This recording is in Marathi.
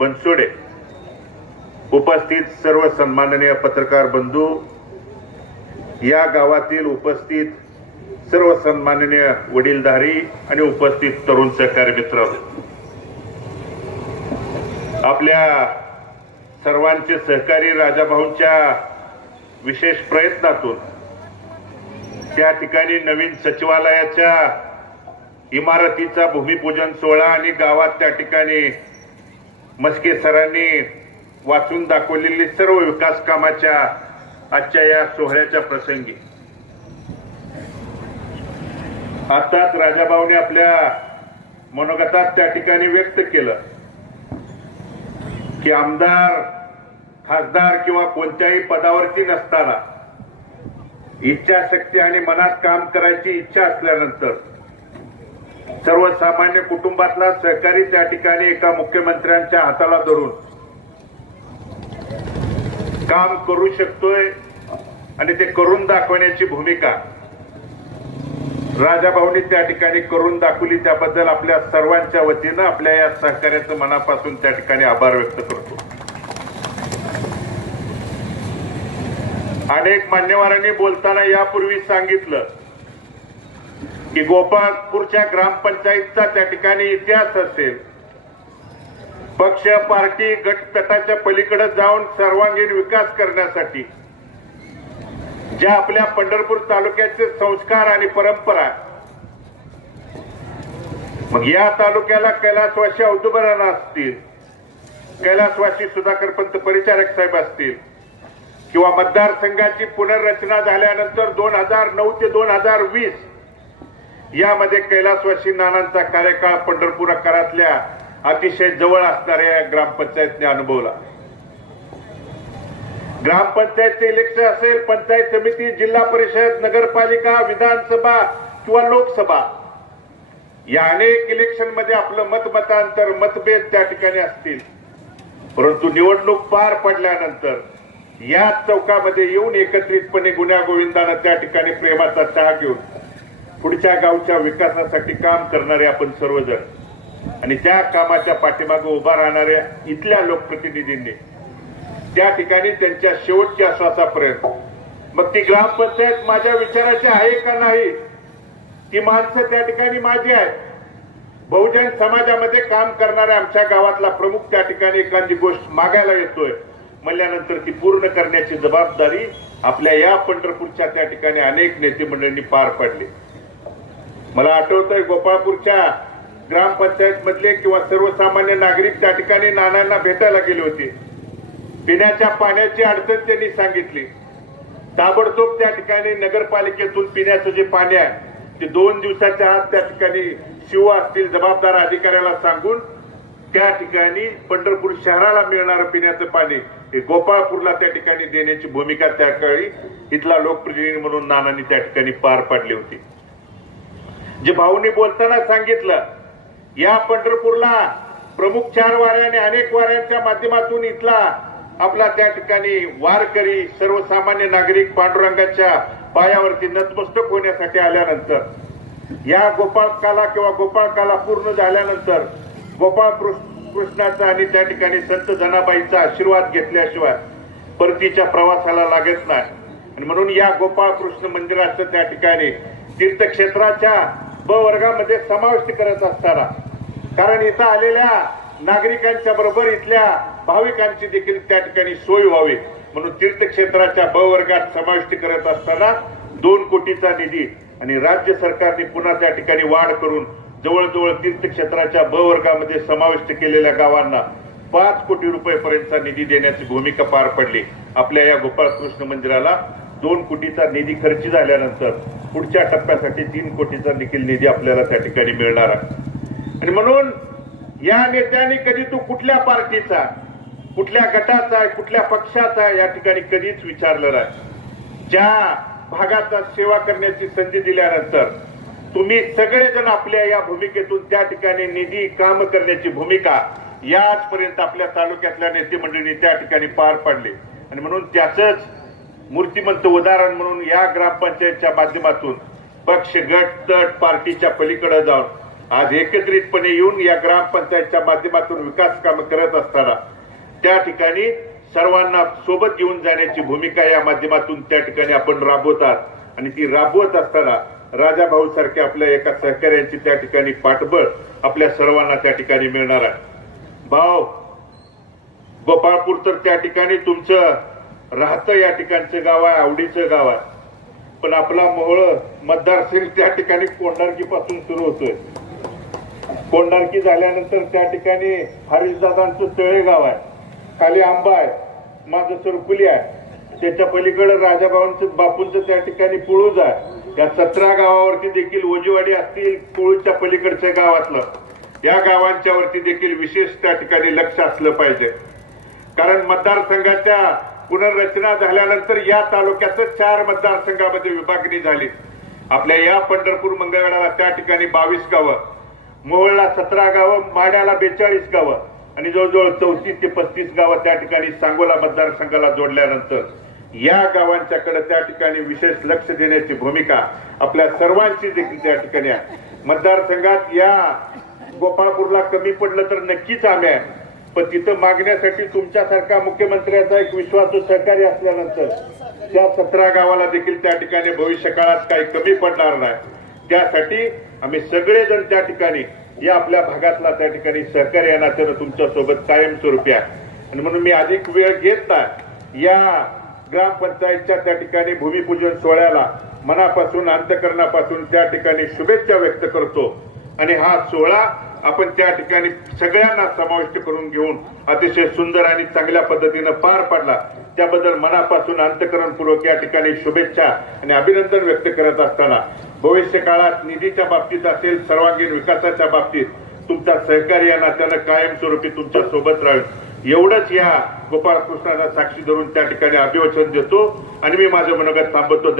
बनसोडे, उपस्थित सर्व सन्माननीय पत्रकार बंधू, या गावातील उपस्थित सर्व सन्माननीय वडीलधारी आणि उपस्थित तरुण सहकारी मित्र, आपल्या सर्वांचे सहकारी राजाभाऊंच्या विशेष प्रयत्नातून त्या ठिकाणी नवीन सचिवालयाच्या इमारतीचा भूमिपूजन सोहळा आणि गावात त्या ठिकाणी मस्के सरांनी वाचून दाखवलेली सर्व विकास कामाच्या आजच्या या सोहळ्याच्या प्रसंगी आताच राजाभाऊने आपल्या मनोगतात त्या ठिकाणी व्यक्त केलं की आमदार, खासदार किंवा कोणत्याही पदावरती नसताना इच्छाशक्ती आणि मनात काम करायची इच्छा असल्यानंतर सर्वसामान्य कुटुंबातला सहकारी त्या ठिकाणी एका मुख्यमंत्र्यांच्या हाताला धरून काम करू शकतोय आणि ते करून दाखवण्याची भूमिका राजाभाऊंनी त्या ठिकाणी करून दाखवली. त्याबद्दल आपल्या सर्वांच्या वतीनं आपल्या या सहकार्याचं मनापासून त्या ठिकाणी आभार व्यक्त करतो. अनेक मान्यवरांनी बोलताना यापूर्वी सांगितलं की गोपाळपूरच्या ग्रामपंचायतचा त्या ठिकाणी इतिहास असेल, पक्ष, पार्टी, गटतटाच्या पलीकडे जाऊन सर्वांगीण विकास करण्यासाठी ज्या आपल्या पंढरपूर तालुक्याचे संस्कार आणि परंपरा, मग या तालुक्याला कैलासवासी औदुंबराना असतील, कैलासवासी सुधाकरपंत परिचारक साहेब असतील किंवा मतदारसंघाची पुनर्रचना झाल्यानंतर 2009 ते 2020 यामध्ये कैलासवासी नानांचा कार्यकाळ पंढरपूर आकारातल्या अतिशय जवळ असणाऱ्या ग्रामपंचायतने अनुभवला. ग्रामपंचायतचे इलेक्शन असेल, पंचायत समिती, जिल्हा परिषद, नगरपालिका, विधानसभा किंवा लोकसभा, या अनेक इलेक्शन मध्ये आपलं मतांतर, मतभेद त्या ठिकाणी असतील, परंतु निवडणूक पार पडल्यानंतर या चौकामध्ये येऊन एकत्रितपणे गुण्यागोविंदानं त्या ठिकाणी प्रेमाचा चहा घेऊन पुढच्या गावच्या विकासासाठी काम करणारे आपण सर्वजण आणि त्या कामाच्या पाठीमागे उभा राहणाऱ्या इथल्या लोकप्रतिनिधींनी त्या ठिकाणी त्यांच्या शेवटच्या श्वासापर्यंत, मग ती ग्रामपंचायत माझ्या विचाराची आहे का नाही, ती माणसं त्या ठिकाणी माझी आहेत, बहुजन समाजामध्ये काम करणाऱ्या आमच्या गावातला प्रमुख त्या ठिकाणी एखादी गोष्ट मागायला येतोय म्हणल्यानंतर ती पूर्ण करण्याची जबाबदारी आपल्या या पंढरपूरच्या त्या ठिकाणी अनेक नेते मंडळींनी पार पाडली. मला आठवतंय गोपाळपूरच्या ग्रामपंचायत मधले किंवा सर्वसामान्य नागरिक त्या ठिकाणी नानांना भेटायला गेले होते. पिण्याच्या पाण्याची अडचण त्यांनी सांगितली. ताबडतोब त्या ठिकाणी नगरपालिकेतून पिण्याचं जे पाणी आहे ते 2 दिवसाच्या आत त्या ठिकाणी शिव असतील जबाबदार अधिकाऱ्याला सांगून त्या ठिकाणी पंढरपूर शहराला मिळणारं पिण्याचं पाणी हे गोपाळपूरला त्या ठिकाणी देण्याची भूमिका त्या काळी इथला लोकप्रतिनिधी म्हणून नानांनी त्या ठिकाणी पार पाडली होती. जे भाऊंनी बोलताना सांगितलं, या पंढरपूरला प्रमुख 4 वाऱ्याने अनेक वाऱ्यांच्या माध्यमातून इथला आपला त्या ठिकाणी वारकरी, सर्वसामान्य नागरिक पांडुरंगाच्या पायावरती नतमस्तक होण्यासाठी आल्यानंतर या गोपाळकाला किंवा गोपाळकाला पूर्ण झाल्यानंतर गोपाळ कृष्णाचा आणि त्या ठिकाणी संत जनाबाईचा आशीर्वाद घेतल्याशिवाय परतीच्या प्रवासाला लागत नाही. आणि म्हणून या गोपाळ कृष्ण मंदिराचं त्या ठिकाणी तीर्थक्षेत्राच्या ब वर्गामध्ये समाविष्ट करत असताना, कारण इथं आलेल्या नागरिकांच्या बरोबर इथल्या भाविकांची देखील त्या ठिकाणी सोय व्हावी म्हणून तीर्थक्षेत्राच्या ब वर्गात समाविष्ट करत असताना 2 कोटीचा निधी आणि राज्य सरकारने पुन्हा त्या ठिकाणी वाढ करून जवळजवळ तीर्थक्षेत्राच्या ब वर्गामध्ये समाविष्ट केलेल्या गावांना 5 कोटी रुपयापर्यंतचा निधी देण्याची भूमिका पार पडली. आपल्या या गोपाळकृष्ण मंदिराला 2 कोटीचा निधी खर्ची झाल्यानंतर पुढच्या टप्प्यासाठी 3 कोटीचा देखील निधी आपल्याला त्या ठिकाणी मिळणार आहे. आणि म्हणून या नेत्यांनी कधी तू कुठल्या पार्टीचा, कुठल्या गटाचा, कुठल्या पक्षाचा या ठिकाणी कधीच विचारलं नाही. ज्या भागाचा सेवा करण्याची संधी दिल्यानंतर तुम्ही सगळेजण आपल्या या भूमिकेतून त्या ठिकाणी निधी, काम करण्याची भूमिका याचपर्यंत आपल्या तालुक्यातल्या नेते मंडळींनी त्या ठिकाणी पार पाडले. आणि म्हणून त्याचंच मूर्तिमंत उदाहरण म्हणून या ग्रामपंचायतच्या माध्यमातून पक्ष, गट, तट, पार्टीच्या पलीकडे जाऊन आज एकत्रितपणे येऊन या ग्रामपंचायतच्या माध्यमातून विकास काम करत असताना त्या ठिकाणी सर्वांना सोबत घेऊन जाण्याची भूमिका या माध्यमातून त्या ठिकाणी आपण राबवतात आणि ती राबवत असताना राजा भाऊ सारख्या आपल्या एका सहकार्यांची त्या ठिकाणी पाठबळ आपल्या सर्वांना त्या ठिकाणी मिळणार आहे। भाऊ, गोपाळपूर तर त्या ठिकाणी तुमचं राहतं या ठिकाणचं गाव आहे, आवडीचं गाव आहे, पण आपला मोहोळ मतदारसंघ त्या ठिकाणी कोंडारकी पासून सुरू होतोय। कोंडारकी झाल्यानंतर त्या ठिकाणी हरीशदादांचं तळे गाव आहे, खाली आंबा आहे, माझं सरकुली आहे, त्याच्या पलीकडे राजाभाऊंचं बापूंचं त्या ठिकाणी पुळूज आहे। या 17 गावावरती देखील ओजीवाडी असतील, पुळूजच्या पलीकडच्या गावातलं या गावांच्या वरती देखील विशेष त्या ठिकाणी लक्ष असलं पाहिजे, कारण मतदारसंघाच्या पुनर्रचना झाल्यानंतर या तालुक्याचं 4 मतदारसंघामध्ये विभागणी झाली। आपल्या या पंढरपूर मंगळवेढ्याला त्या ठिकाणी 22 गावं, मोहोळला 17 गावं, माड्याला 42 गावं आणि जवळजवळ 34 ते 35 गावं त्या ठिकाणी सांगोला मतदारसंघाला जोडल्यानंतर या गावांच्याकडे त्या ठिकाणी विशेष लक्ष देण्याची भूमिका आपल्या सर्वांची देखील त्या ठिकाणी आहे। मतदारसंघात या गोपाळपूरला कमी पडलं तर नक्कीच आम्ही आहे, पण तिथं मागण्यासाठी तुमच्यासारखा मुख्यमंत्र्याचा एक विश्वासू सहकारी असल्यानंतर त्या 17 गावाला देखील त्या ठिकाणी भविष्य काळात काही कमी पडणार नाही। त्यासाठी आम्ही सगळेजण त्या ठिकाणी या आपल्या भागातला त्या ठिकाणी सहकार्य या नात्यानं तुमच्या सोबत कायमस्वरूपी आहे आणि म्हणून मी अधिक वेळ घेत नाही, या ग्रामपंचायतच्या त्या ठिकाणी भूमिपूजन सोहळ्याला मनापासून अंतकरणापासून त्या ठिकाणी शुभेच्छा व्यक्त करतो आणि हा सोहळा आपण त्या ठिकाणी सगळ्यांना समाविष्ट करून घेऊन अतिशय सुंदर आणि चांगल्या पद्धतीनं पार पाडला, त्याबद्दल मनापासून अंतकरणपूर्वक या ठिकाणी शुभेच्छा आणि अभिनंदन व्यक्त करत असताना भविष्य काळात निधीच्या बाबतीत असेल, सर्वांगीण विकासाच्या बाबतीत तुमचा सहकार्य या नात्यानं कायमस्वरूपी तुमच्या सोबत राहील एवढंच या गोपाळकृष्णाला साक्षी धरून त्या ठिकाणी अभिवचन देतो आणि मी माझं मनोगत थांबवतो।